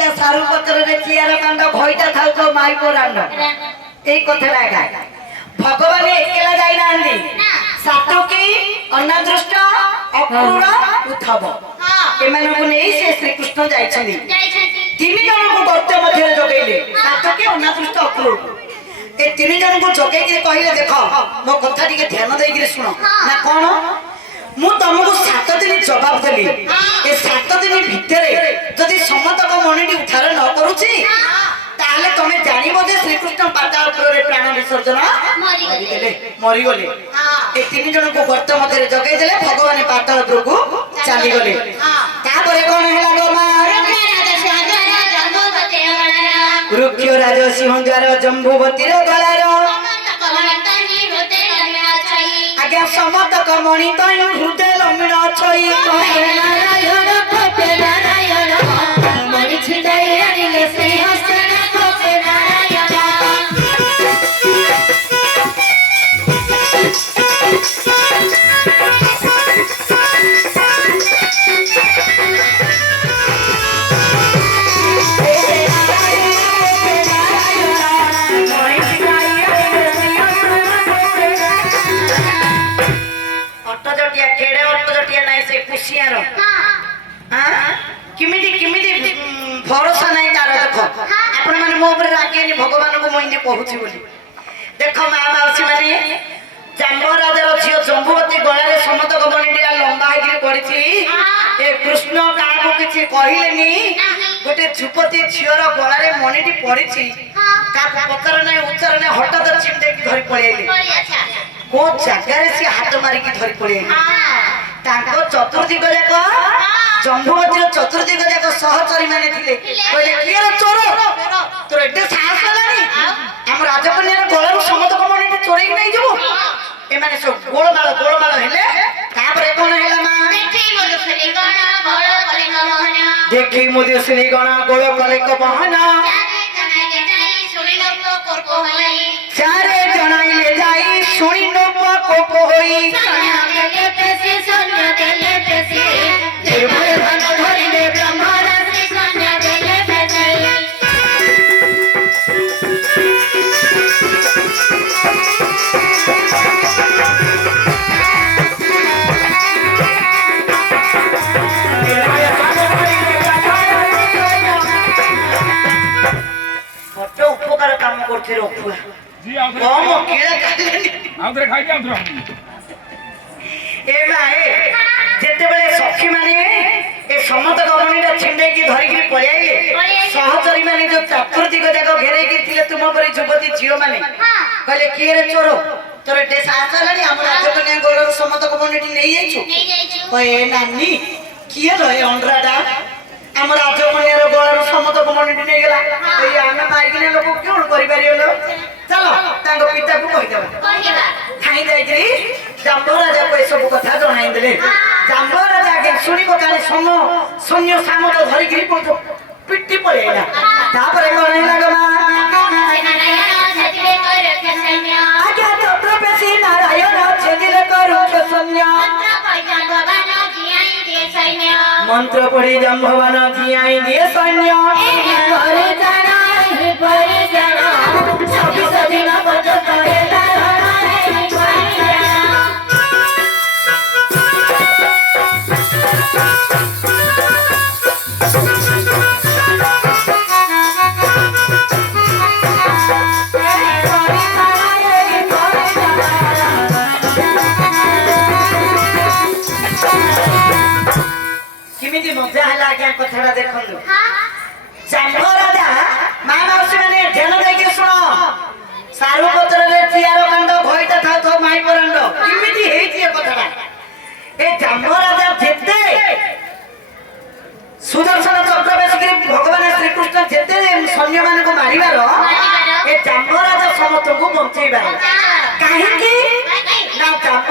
कहला सारू पत्र रे चियार कांड घोइटा थाउ तो माई पोरांड এই কথাটা একা ভগবান একলা যাই নান্দি সাতকি অনাদৃষ্ট অক্রূর উদ্ধব এমানকু নেই সে শ্রীকৃষ্ণ যাইছন্তি তিনি জনকু গর্ত মধ্যে জগাইলে সাতকি অনাদৃষ্ট অক্রূর ए तीन जन को जोके के कहिले देखो मो कथा टिके ध्यान देई के सुनो ना कोन मु तुमको 7 दिन जवाब देली ए 7 दिन भितरे जदि समतक मणिटी उद्धार न करूची ताले तमे जानिबो जे श्री कृष्ण पाताल रे प्राण विसर्जन मरी गले ए तीन जन को गर्त मध्य जगाई देले भगवान पाताल को चली गले ता परे कोन हैला गो मा रुक्ष राज सिंह द्वार जम्बुवती गलार आज्ञा समतक मणि तयु हृदय लम्बिन छई नारायण पते नारायण मणि छिटाई आनिले से हसन पते नारायण भरोसा नहीं तार देख आपण माने मो ऊपर रागेनी भगवान को मोइने कहूची बोली देख मां माउसी माने जाम्बराजर झियो जम्बुवती गळारे समतक मणिटिया लंबा हेकि पड़िछि ए कृष्ण काको किछि कहिलेनी गोटे झुपती झियोर गळारे मणिटी पड़िछि का पतर नै उच्चार नै हठात छिंडे की धरि पळेइले को जगारे से हाथ मारी की धरि पळेइले ताको चतुर्दिग जाक जम्बुवतीर चतुर्दिग जाक सहचरी माने थिले कहले कियर चोर तोर एते साहस लानी हम राजकन्यार गळार समतक मणिटी चोरी नै जबो ए माने सब गोळमाळ हेले तापरे कोन हेला मा देखि मोदे श्री गणा गोळ कलेक बहना चारे जणाइले जाई सुनि नो कोप होई देले पेसी सोन्या देले पेसी निर्भय धन धरिले ब्रह्मरा श्री सोन्या देले पेसी फोटो उपकार काम करथि रखुआ जी आओ केला आउतरे खाइ के आउतरे ए भाई जेते बेले सखी माने ए समतक मणिटा छिंडे की धरि की पळाइले सहचरी माने जो चतुर्दिग जाक घेरै की थिले तुम परे जुवती झियो माने कहले के रे चोर तोर एते साहस लानी हम राजकन्या गोळर समतक मणिटी नै जाइछु ओए नानी किए लो ए अंडराडा हम राजकन्यार गोळर समतक मणिटी नै गेला ए आमे माइकिने लोक कोन करि परियो चलो तांगो पिता को कहि देबा खाई जाइत्री जाम्बो राजा को सब कथा जणाई देले जाम्बो राजा के सुनी को काले समो सैन्य सामत धरि गिरी पड़तो पिट्टी पळेला तापरे कोन लागो मा आज्ञा छत्रपति नारायण छेदिले करुखे सैन्य मंत्र पढ़ी जम्भवन जियाई दिए सैन्य करे जाना सभी सदी ना पद करे किमिति मजा हला क्या कथाटा देखंदु जाम्बो राजा मां माउसी माने ध्यान देके सुनो सारू पत्र रे चियार कांड घोइटा थाउ तो माई परंड किमिति हेछि ए कथाटा ए जाम्बो राजा जेते सुदर्शन चक्र बेसिकरी भगवान श्री कृष्ण जेते सैन्य मान को मारिबार ए जाम्बो राजा समस्त को बंचैबार काहे की ना जाम्बो